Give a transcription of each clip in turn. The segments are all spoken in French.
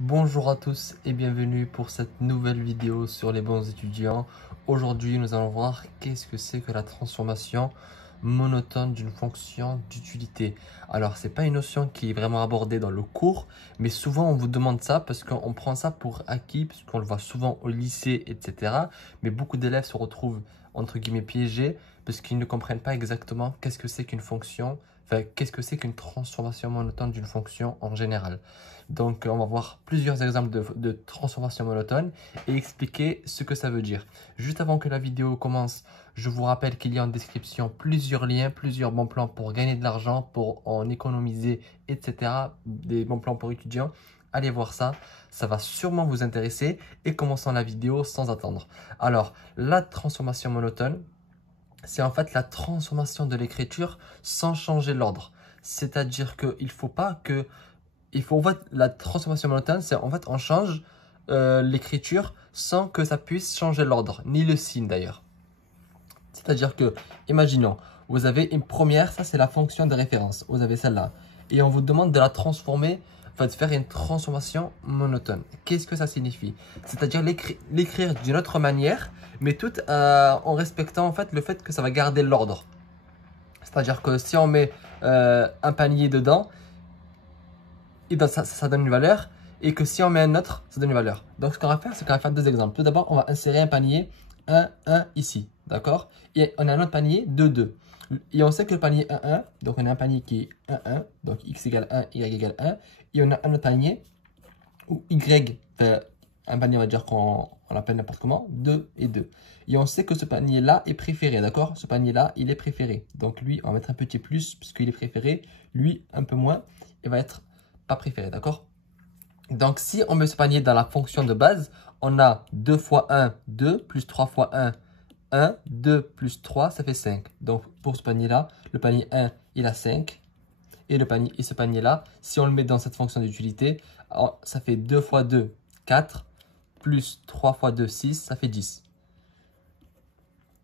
Bonjour à tous et bienvenue pour cette nouvelle vidéo sur les bons étudiants. Aujourd'hui, nous allons voir qu'est-ce que c'est que la transformation monotone d'une fonction d'utilité. Alors, c'est pas une notion qui est vraiment abordée dans le cours, mais souvent on vous demande ça parce qu'on prend ça pour acquis, parce qu'on le voit souvent au lycée, etc. Mais beaucoup d'élèves se retrouvent entre guillemets piégés parce qu'ils ne comprennent pas exactement qu'est-ce que c'est qu'une fonction, enfin qu'est-ce que c'est qu'une transformation monotone d'une fonction en général. Donc, on va voir plusieurs exemples de transformation monotone et expliquer ce que ça veut dire. Juste avant que la vidéo commence, je vous rappelle qu'il y a en description plusieurs liens, plusieurs bons plans pour gagner de l'argent, pour en économiser, etc. Des bons plans pour étudiants. Allez voir ça, ça va sûrement vous intéresser. Et commençons la vidéo sans attendre. Alors, la transformation monotone, c'est en fait la transformation de l'écriture sans changer l'ordre. C'est-à-dire qu'il ne faut pas que... en fait, la transformation monotone, c'est en fait on change l'écriture sans que ça puisse changer l'ordre, ni le signe d'ailleurs. C'est-à-dire que, imaginons, vous avez une première, ça c'est la fonction de référence, vous avez celle-là. Et on vous demande de la transformer, enfin de faire une transformation monotone. Qu'est-ce que ça signifie? C'est-à-dire l'écrire d'une autre manière, mais tout en respectant en fait le fait que ça va garder l'ordre. C'est-à-dire que si on met un panier dedans, et ben ça donne une valeur, et que si on met un autre, ça donne une valeur. Donc ce qu'on va faire, c'est qu'on va faire deux exemples. Tout d'abord, on va insérer un panier 1, 1 ici, d'accord? Et on a un autre panier 2, 2. Et on sait que le panier 1, 1, donc on a un panier qui est 1, 1, donc x égale 1, y égale 1. Et on a un autre panier où y, fait un panier, on va dire qu'on l'appelle n'importe comment, 2 et 2. Et on sait que ce panier-là est préféré, d'accord? Ce panier-là, il est préféré. Donc lui, on va mettre un petit plus puisqu'il est préféré. Lui, un peu moins, il va être pas préféré, d'accord? Donc, si on met ce panier dans la fonction de base, on a 2 fois 1, 2, plus 3 fois 1, 1, 2 plus 3, ça fait 5. Donc, pour ce panier-là, le panier 1, il a 5. Et ce panier-là, si on le met dans cette fonction d'utilité, ça fait 2 fois 2, 4, plus 3 fois 2, 6, ça fait 10.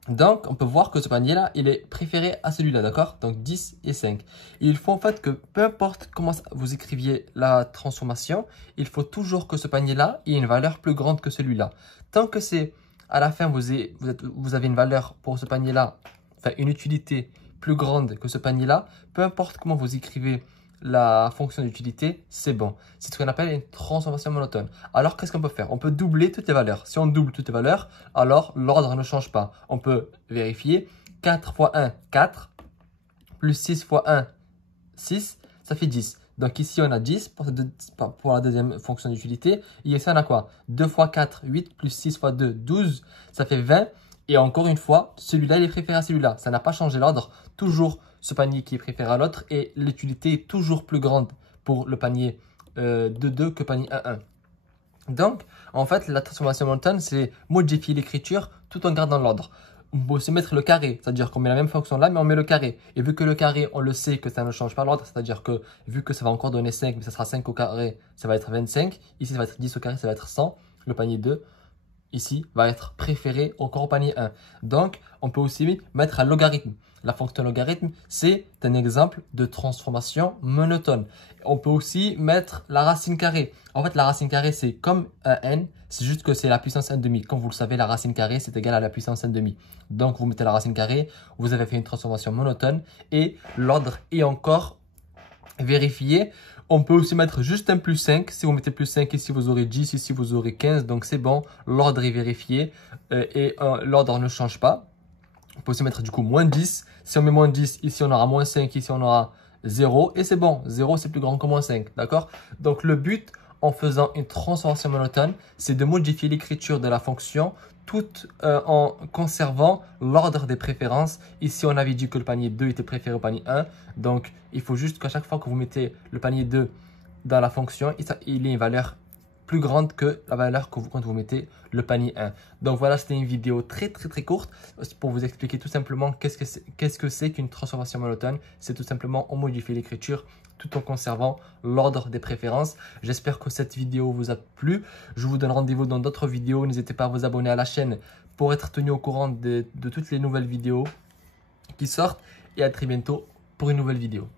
Donc, on peut voir que ce panier-là, il est préféré à celui-là, d'accord? Donc, 10 et 5. Et il faut en fait que, peu importe comment vous écriviez la transformation, il faut toujours que ce panier-là ait une valeur plus grande que celui-là. Tant que c'est, à la fin, vous avez une valeur pour ce panier-là, enfin, une utilité plus grande que ce panier-là, peu importe comment vous écrivez la fonction d'utilité, c'est bon. C'est ce qu'on appelle une transformation monotone. Alors, qu'est-ce qu'on peut faire? On peut doubler toutes les valeurs. Si on double toutes les valeurs, alors l'ordre ne change pas. On peut vérifier 4 fois 1, 4, plus 6 fois 1, 6, ça fait 10. Donc ici, on a 10 pour la deuxième fonction d'utilité. Et ici, on a quoi? 2 fois 4, 8, plus 6 fois 2, 12, ça fait 20. Et encore une fois, celui-là, il est préféré à celui-là. Ça n'a pas changé l'ordre. Toujours ce panier qui est préféré à l'autre. Et l'utilité est toujours plus grande pour le panier 2, 2 que le panier 1, 1. Donc, en fait, la transformation monotone, c'est modifier l'écriture tout en gardant l'ordre. On peut aussi mettre le carré, c'est-à-dire qu'on met la même fonction là, mais on met le carré. Et vu que le carré, on le sait que ça ne change pas l'ordre, c'est-à-dire que vu que ça va encore donner 5, mais ça sera 5 au carré, ça va être 25. Ici, ça va être 10 au carré, ça va être 100. Le panier 2, ici, va être préféré encore au panier 1. Donc, on peut aussi mettre un logarithme. La fonction logarithme, c'est un exemple de transformation monotone. On peut aussi mettre la racine carrée. En fait, la racine carrée, c'est comme un n, c'est juste que c'est la puissance 1/2. Comme vous le savez, la racine carrée, c'est égal à la puissance 1/2. Donc, vous mettez la racine carrée, vous avez fait une transformation monotone et l'ordre est encore vérifié. On peut aussi mettre juste un plus 5. Si vous mettez plus 5 ici, vous aurez 10. Ici, vous aurez 15. Donc, c'est bon. L'ordre est vérifié et l'ordre ne change pas. On peut aussi mettre du coup moins 10. Si on met moins 10, ici, on aura moins 5. Ici, on aura 0. Et c'est bon. 0, c'est plus grand que moins 5. D'accord? Donc, le but en faisant une transformation monotone, c'est de modifier l'écriture de la fonction tout en conservant l'ordre des préférences. Ici, on avait dit que le panier 2 était préféré au panier 1. Donc, il faut juste qu'à chaque fois que vous mettez le panier 2 dans la fonction, il ait une valeur plus grande que la valeur que quand vous mettez le panier 1. Donc voilà, c'était une vidéo très courte pour vous expliquer tout simplement qu'est-ce que c'est qu'une transformation monotone. C'est tout simplement on modifie l'écriture tout en conservant l'ordre des préférences. J'espère que cette vidéo vous a plu. Je vous donne rendez-vous dans d'autres vidéos. N'hésitez pas à vous abonner à la chaîne pour être tenu au courant de toutes les nouvelles vidéos qui sortent. Et à très bientôt pour une nouvelle vidéo.